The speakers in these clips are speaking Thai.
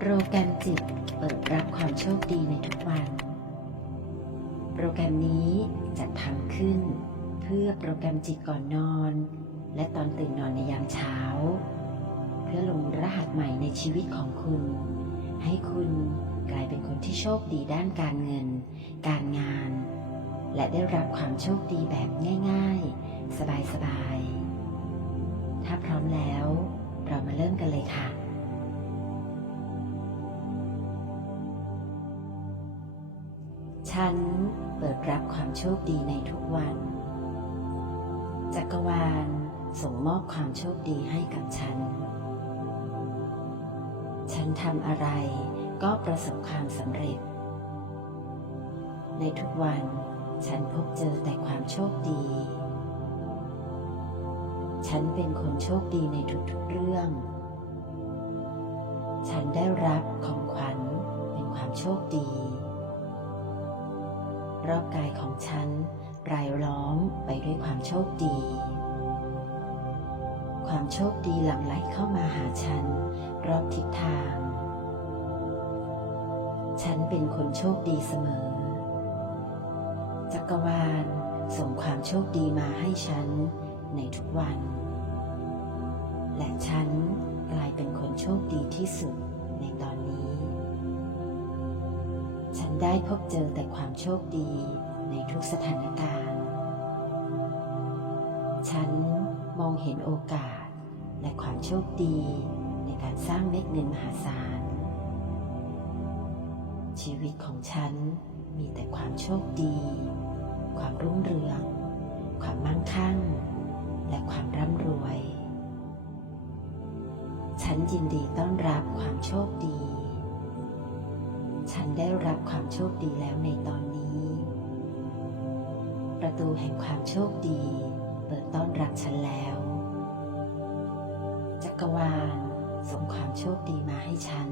โปรแกรมจิตเปิดรับความโชคดีในทุกวัน โปรแกรมนี้จัดทำขึ้น เพื่อโปรแกรมจิตก่อนนอน และตอนตื่นนอนในยามเช้า เพื่อลงรหัสใหม่ในชีวิตของคุณ ให้คุณกลายเป็นคนที่โชคดีด้านการเงิน การงาน และได้รับความโชคดีแบบง่าย ๆ สบายๆ ถ้าพร้อมแล้ว เรามาเริ่มกันเลยค่ะ ฉันเปิดรับความโชคดีในทุกวัน จักรวาลส่งมอบความโชคดีให้กับฉัน ฉันทำอะไรก็ประสบความสำเร็จ ในทุกวันฉันพบเจอแต่ความโชคดี ฉันเป็นคนโชคดีในทุกๆเรื่อง ฉันได้รับของขวัญเป็นความโชคดี รอบกายของฉันรายล้อมไปด้วยความโชคดี ความโชคดีหลั่งไหลเข้ามาหาฉัน รอบทิศทาง ฉันเป็นคนโชคดีเสมอ จักรวาลส่งความโชคดีมาให้ฉันในทุกวัน และฉันกลายเป็นคนโชคดีที่สุดในตอนนี้ ได้พบเจอแต่ความโชคดีในทุกสถานการณ์ ฉันมองเห็นโอกาสและความโชคดีในการสร้างเม็ดเงินมหาศาล ชีวิตของฉันมีแต่ความโชคดี ความรุ่งเรือง ความมั่งคั่ง และความร่ำรวย ฉันยินดีต้อนรับความโชคดี ฉันได้รับความโชคดีแล้วในตอนนี้ ประตูแห่งความโชคดี เปิดต้อนรับฉันแล้ว จักรวาลส่งความโชคดีมาให้ฉัน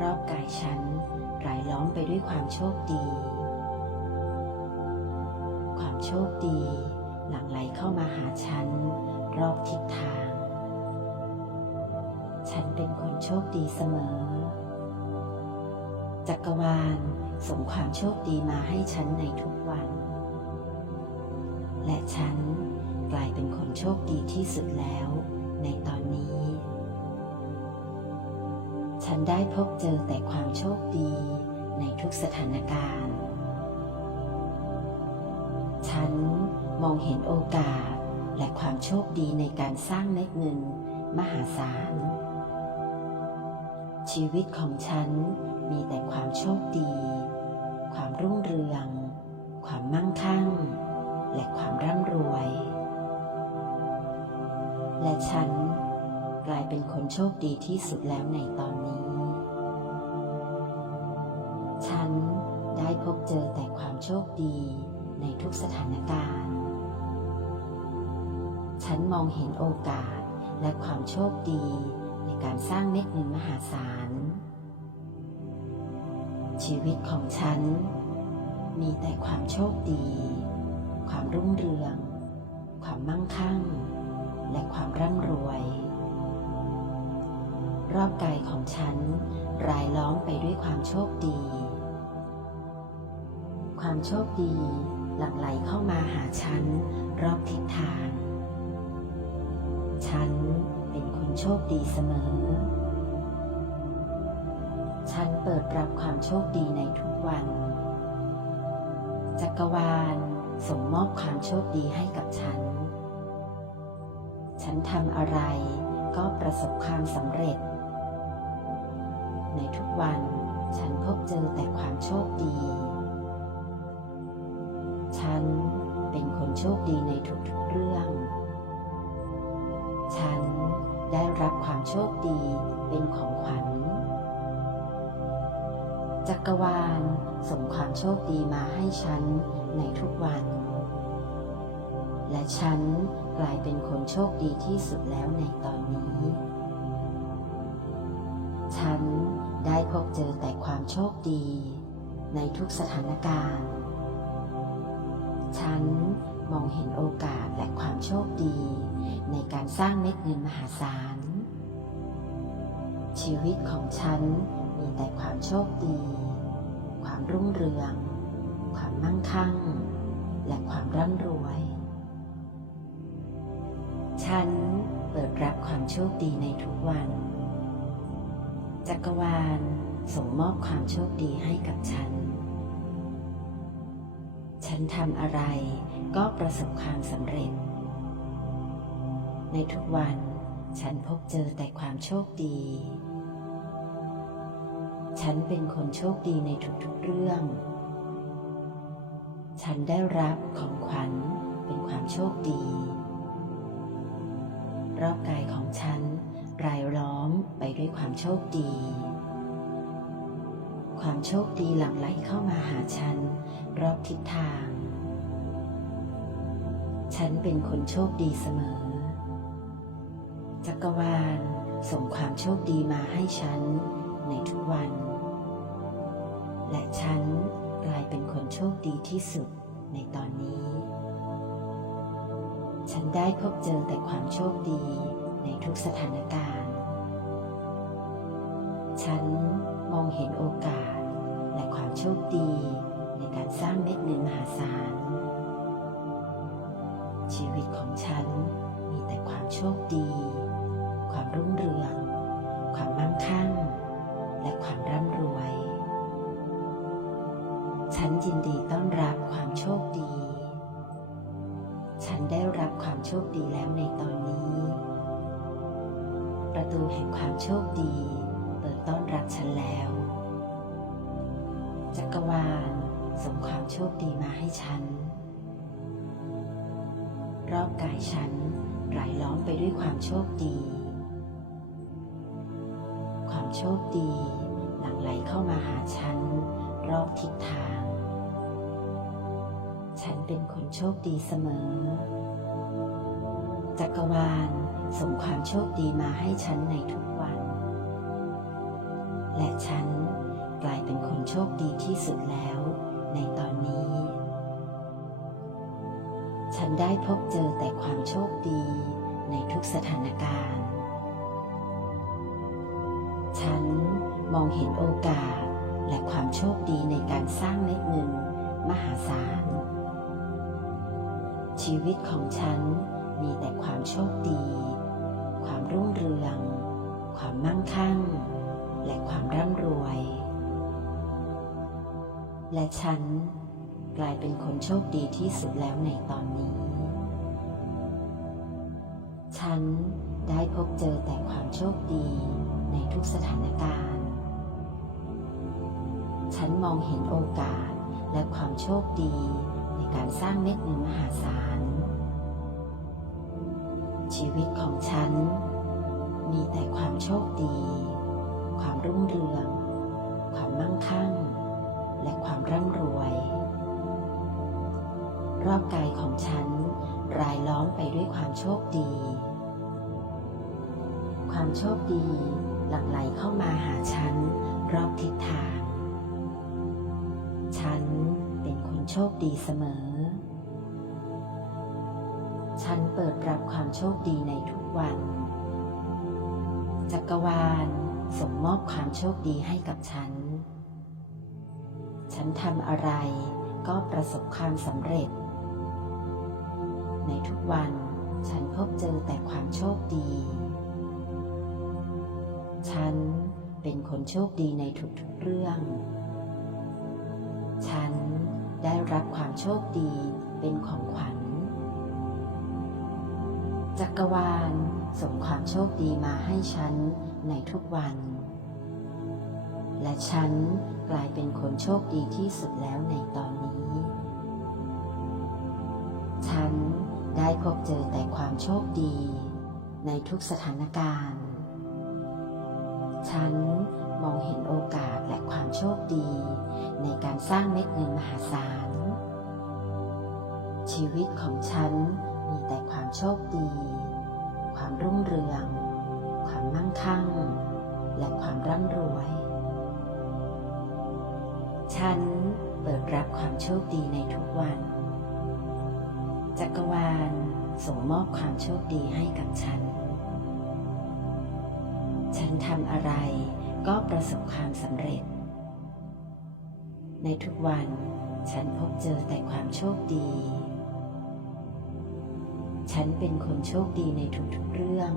รอบกายฉันรายล้อมไปด้วยความโชคดี ความโชคดี หลั่งไหลเข้ามาหาฉัน รอบทิศทาง ฉันเป็นคนโชคดีเสมอ จักรวาลส่งความโชคดีมาให้ฉันในทุกวัน และฉันกลายเป็นคนโชคดีที่สุดแล้วในตอนนี้ ฉันได้พบเจอแต่ความโชคดีในทุกสถานการณ์ ฉันมองเห็นโอกาสและความโชคดีในการสร้างเม็ดเงินมหาศาล ชีวิตของฉันมีแต่ความโชคดี ความรุ่งเรือง ความมั่งคั่ง และความร่ำรวย และฉันกลายเป็นคนโชคดีที่สุดแล้วในตอนนี้ ฉันได้พบเจอแต่ความโชคดีในทุกสถานการณ์ ฉันมองเห็นโอกาสและความโชคดี ในการสร้างเม็ดเงินมหาศาล ชีวิตของฉัน มีแต่ความโชคดี ความรุ่งเรือง ความมั่งคั่ง และความร่ำรวย รอบกายของฉันรายล้อมไปด้วยความโชคดี ความโชคดีหลั่งไหลเข้ามาหาฉันรอบทิศทาง ฉันเป็นคน โชคดีเสมอ ฉันเปิดรับความโชคดีในทุกวัน จักรวาลส่งมอบความโชคดีให้กับฉัน ฉันทำอะไรก็ประสบความสำเร็จ ในทุกวันฉันพบเจอแต่ความโชคดี ฉันเป็นคนโชคดีในทุกๆเรื่อง ฉัน ได้รับความโชคดีเป็นของขวัญ จักรวาลส่งความโชคดีมาให้ฉันในทุกวัน และฉันกลายเป็นคนโชคดีที่สุดแล้วในตอนนี้ ฉันได้พบเจอแต่ความโชคดีในทุกสถานการณ์ ฉันมองเห็นโอกาสและความโชคดี ในการสร้างเม็ดเงินมหาศาล ชีวิตของฉันมีแต่ความโชคดี ความรุ่งเรือง ความมั่งคั่ง และความร่ำรวย ฉันเปิดรับความโชคดีในทุกวัน จักรวาลส่งมอบความโชคดีให้กับฉัน ฉันทำอะไรก็ประสบความสำเร็จ ในทุกวันฉันพบเจอแต่ความโชคดี ฉันเป็นคนโชคดีในทุกๆเรื่อง ฉันได้รับของขวัญเป็นความโชคดี รอบกายของฉันรายล้อมไปด้วยความโชคดี ความโชคดีหลั่งไหลเข้ามาหาฉัน รอบทิศทาง ฉันเป็นคนโชคดีเสมอ จักรวาลส่งความโชคดีมาให้ฉันในทุกวัน และฉันกลายเป็นคนโชคดีที่สุดในตอนนี้ ฉันได้พบเจอแต่ความโชคดีในทุกสถานการณ์ ฉันมองเห็นโอกาสและความโชคดีในการสร้างเม็ดเงินมหาศาล ชีวิตของฉันมีแต่ความโชคดี รุ่งเรือง ความมั่งคั่ง และความร่ำรวย ฉันยินดีต้อนรับความโชคดี ฉันได้รับความโชคดีแล้วในตอนนี้ ประตูแห่งความโชคดี เปิดต้อนรับฉันแล้ว จักรวาลส่งความโชคดีมาให้ฉัน รอบกายฉันรายล้อมไปด้วยความโชคดี โชคดี หลั่งไหลเข้ามาหาฉัน รอบทิศทาง ฉันเป็นคนโชคดีเสมอ จักรวาลส่งความโชคดีมาให้ฉันในทุกวัน และฉันกลายเป็นคนโชคดีที่สุดแล้วในตอนนี้ ฉันได้พบเจอแต่ความโชคดีในทุกสถานการณ์ องเห็นโอกาสและความโชคดีในการสร้างเม็ดเงินมหาศาล ชีวิตของฉันมีแต่ความโชคดี ความรุ่งเรือง ความมั่งคั่ง และความร่ำรวย และฉันกลายเป็นคนโชคดีที่สุดแล้วในตอนนี้ ฉันได้พบเจอแต่ความโชคดีในทุกสถานการณ์ ฉันมองเห็นโอกาสและความโชคดีในการสร้างเม็ดเงินมหาศาล ชีวิตของฉัน มีแต่ความโชคดี ความรุ่งเรือง ความมั่งคั่ง และความร่ำรวย รอบกายของฉันรายล้อมไปด้วยความโชคดี ความโชคดีหลั่งไหลเข้ามาหาฉันรอบทิศทาง ฉันเป็นคนโชคดีเสมอ ฉันเปิดรับความโชคดีในทุกวัน จักรวาลส่งมอบความโชคดีให้กับฉัน ฉันทำอะไรก็ประสบความสำเร็จ ในทุกวันฉันพบเจอแต่ความโชคดี ฉันเป็นคนโชคดีในทุกๆเรื่อง ฉันได้รับความโชคดีเป็นของขวัญ จักรวาลส่งความโชคดีมาให้ฉันในทุกวัน และฉันกลายเป็นคนโชคดีที่สุดแล้วในตอนนี้ ฉันได้พบเจอแต่ความโชคดีในทุกสถานการณ์ ฉัน องเห็นโอกาสและความโชคดี ในการสร้างเม็ดเงินมหาศาล ชีวิตของฉันมีแต่ความโชคดี ความรุ่งเรือง ความมั่งคั่ง และความร่ำรวย ฉันเปิดรับความโชคดีในทุกวัน จักรวาลส่งมอบความโชคดีให้กับฉัน ฉันททำอะไร ก็ประสบความสำเร็จ ในทุกวันฉันพบเจอแต่ความโชคดี ฉันเป็นคนโชคดีในทุกๆเรื่อง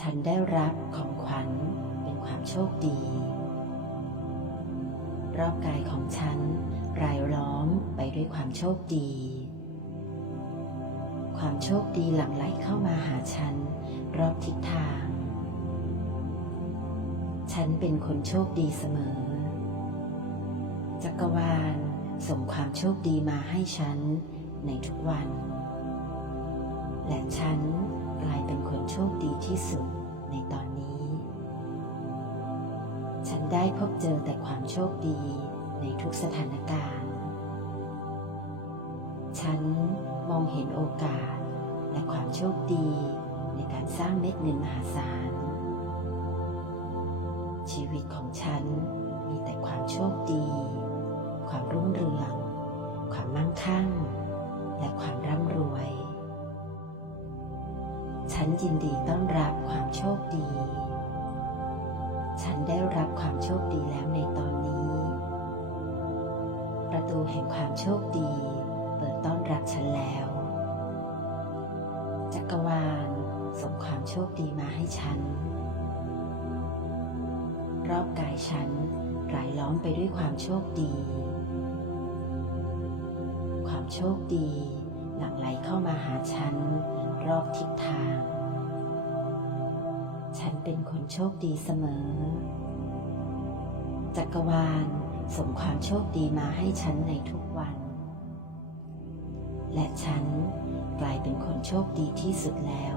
ฉันได้รับของขวัญเป็นความโชคดี รอบกายของฉันรายล้อมไปด้วยความโชคดี ความโชคดีหลั่งไหลเข้ามาหาฉัน รอบทิศทาง ฉันเป็นคนโชคดีเสมอ จักรวาลส่งความโชคดีมาให้ฉันในทุกวัน และฉันกลายเป็นคนโชคดีที่สุดในตอนนี้ ฉันได้พบเจอแต่ความโชคดีในทุกสถานการณ์ ฉันมองเห็นโอกาสและความโชคดีในการสร้างเม็ดเงินมหาศาล ชีวิตของฉัน มีแต่ความโชคดี ความรุ่งเรือง ความมั่งคั่ง และความร่ำรวย ฉันยินดีต้อนรับความโชคดี ฉันได้รับความโชคดีแล้วในตอนนี้ ประตูแห่งความโชคดี เปิดต้อนรับฉันแล้ว จักรวาลส่งความโชคดีมาให้ฉันายฉันรายล้อมไปด้วยความโชคดี ความโชคดี หลั่งไหลเข้ามาหาฉัน รอบทิศทาง ฉันเป็นคนโชคดีเสมอ จักรวาลส่งความโชคดีมาให้ฉันในทุกวัน และฉันกลายเป็นคนโชคดีที่สุดแล้ว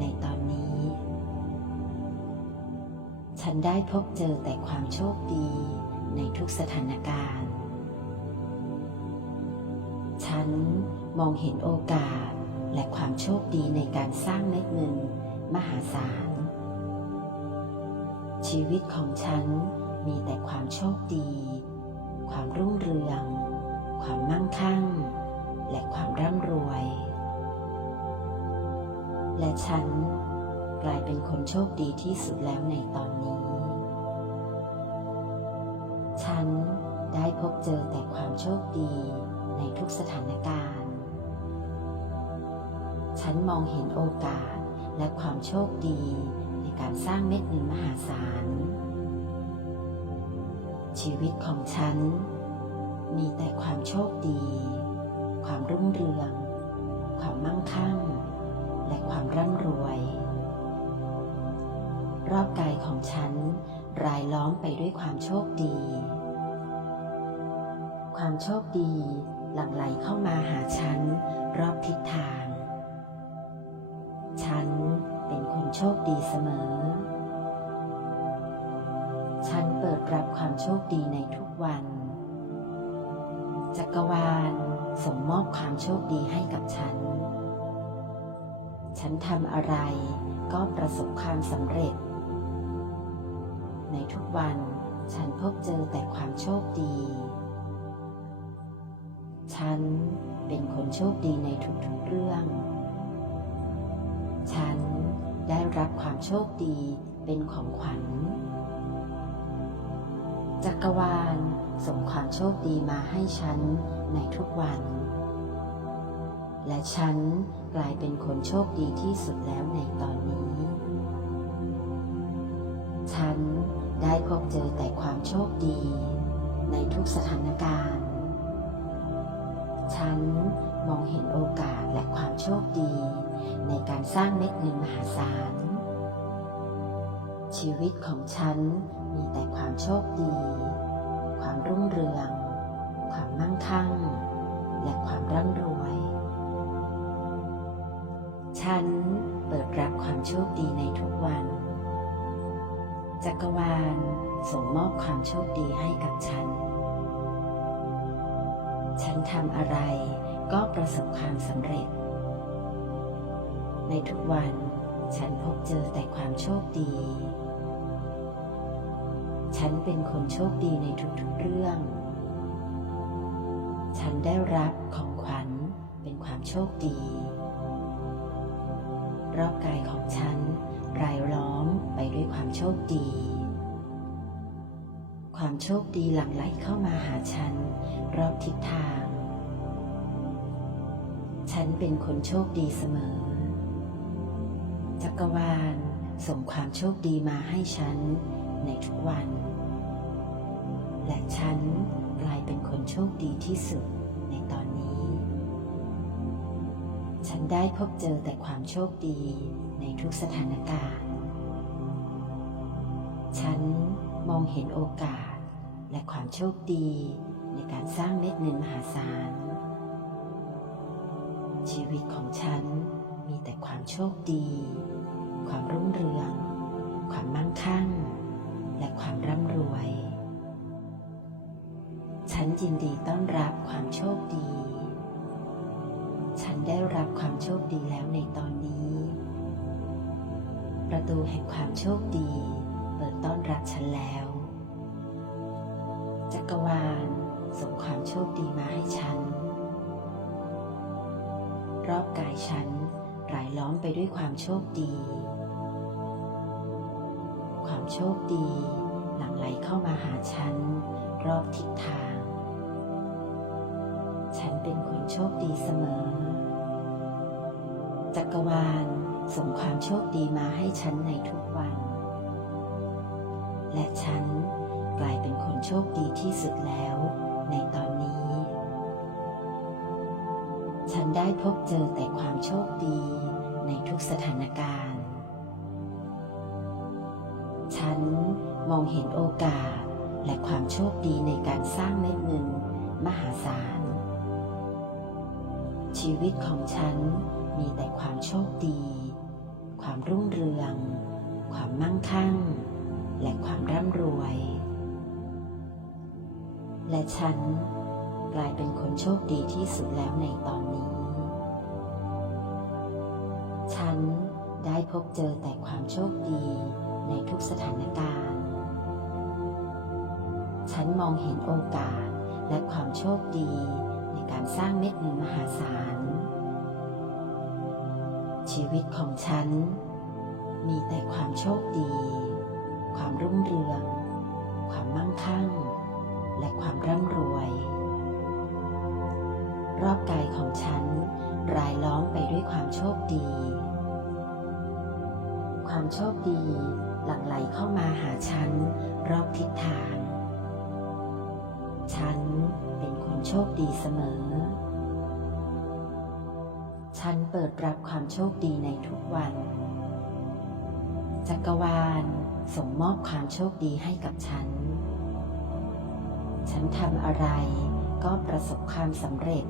ในตอนนี้ ฉันได้พบเจอแต่ความโชคดีในทุกสถานการณ์ ฉันมองเห็นโอกาสและความโชคดีในการสร้างเม็ดเงินมหาศาล ชีวิตของฉันมีแต่ความโชคดี ความรุ่งเรือง ความมั่งคั่ง และความร่ำรวย และฉัน กลายเป็นคนโชคดีที่สุดแล้วในตอนนี้ ฉันได้พบเจอแต่ความโชคดีในทุกสถานการณ์ ฉันมองเห็นโอกาสและความโชคดีในการสร้างเม็ดเงินมหาศาล ชีวิตของฉัน มีแต่ความโชคดี ความรุ่งเรือง ความมั่งคั่ง และความร่ำรวย รอบกายของฉัน รายล้อมไปด้วยความโชคดี ความโชคดีหลั่งไหลเข้ามาหาฉัน รอบทิศทาง ฉันเป็นคนโชคดีเสมอ ฉันเปิดรับความโชคดีในทุกวัน จักรวาลส่งมอบความโชคดีให้กับฉัน ฉันทำอะไรก็ประสบความสำเร็จ ในทุกวันฉันพบเจอแต่ความโชคดี ฉันเป็นคนโชคดีในทุกๆเรื่อง ฉันได้รับความโชคดีเป็นของขวัญ จักรวาลส่งความโชคดีมาให้ฉันในทุกวัน และฉันกลายเป็นคนโชคดีที่สุดแล้วในตอนนี้ ได้พบเจอแต่ความโชคดี ในทุกสถานการณ์ ฉันมองเห็นโอกาสและความโชคดี ในการสร้างเม็ดเงินมหาศาล ชีวิตของฉันมีแต่ความโชคดี ความรุ่งเรือง ความมั่งคั่ง และความร่ำรวย ฉันเปิดรับความโชคดีในทุกวัน จักรวาลส่งมอบความโชคดีให้กับฉัน ฉันทำอะไรก็ประสบความสำเร็จ ในทุกวันฉันพบเจอแต่ความโชคดี ฉันเป็นคนโชคดีในทุกๆเรื่อง ฉันได้รับของขวัญเป็นความโชคดี รอบกายของฉัน รายล้อมไปด้วยความโชคดี ความโชคดีหลั่งไหลเข้ามาหาฉัน รอบทิศทาง ฉันเป็นคนโชคดีเสมอ จักรวาลส่งความโชคดีมาให้ฉันในทุกวัน และฉันกลายเป็นคนโชคดีที่สุดในตอนนี้ ฉันได้พบเจอแต่ความโชคดี ในทุกสถานการณ์ ฉันมองเห็นโอกาสและความโชคดีในการสร้างเม็ดเงินมหาศาล ชีวิตของฉันมีแต่ความโชคดี ความรุ่งเรือง ความมั่งคั่ง และความร่ำรวย ฉันยินดีต้อนรับความโชคดี ฉันได้รับความโชคดีแล้วในตอนนี้ ประตูแห่งความโชคดี เปิดต้อนรับฉันแล้ว จักรวาลส่งความโชคดีมาให้ฉัน รอบกายฉันรายล้อมไปด้วยความโชคดี ความโชคดีหลั่งไหลเข้ามาหาฉัน รอบทิศทาง ฉันเป็นคนโชคดีเสมอ จักรวาล ส่งความโชคดีมาให้ฉันในทุกวัน และฉันกลายเป็นคนโชคดีที่สุดแล้วในตอนนี้ ฉันได้พบเจอแต่ความโชคดีในทุกสถานการณ์ ฉันมองเห็นโอกาสและความโชคดีในการสร้างเม็ดเงินมหาศาล ชีวิตของฉันมีแต่ความโชคดี ความรุ่งเรือง ความมั่งคั่ง และความร่ำรวย และฉันกลายเป็นคนโชคดีที่สุดแล้วในตอนนี้ ฉันได้พบเจอแต่ความโชคดีในทุกสถานการณ์ ฉันมองเห็นโอกาสและความโชคดีในการสร้างเม็ดเงินมหาศาล ชีวิตของฉัน มีแต่ความโชคดี ความรุ่งเรือง ความมั่งคั่ง และความร่ำรวย รอบกายของฉันรายล้อมไปด้วยความโชคดี ความโชคดีหลั่งไหลเข้ามาหาฉันรอบทิศทาง ฉันเป็นคนโชคดีเสมอ ฉันเปิดรับความโชคดีในทุกวัน จักรวาลส่งมอบความโชคดีให้กับฉัน ฉันทำอะไรก็ประสบความสำเร็จ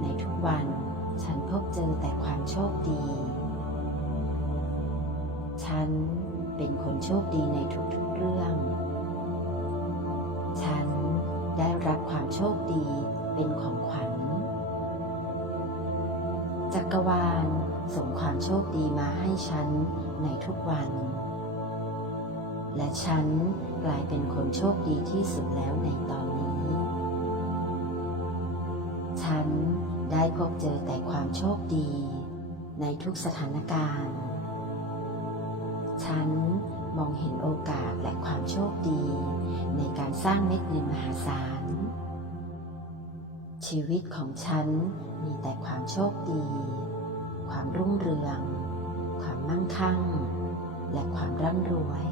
ในทุกวันฉันพบเจอแต่ความโชคดี ฉันเป็นคนโชคดีในทุกๆเรื่อง ฉันได้รับความโชคดีเป็นของขวัญ จักรวาลส่งความโชคดีมาให้ฉันในทุกวัน และฉันกลายเป็นคนโชคดีที่สุดแล้วในตอนนี้ ฉันได้พบเจอแต่ความโชคดีในทุกสถานการณ์ ฉันมองเห็นโอกาสและความโชคดีในการสร้างเม็ดเงินมหาศาล ชีวิตของฉันมีแต่ความโชคดี ความรุ่งเรือง ความมั่งคั่ง และความร่ำรวย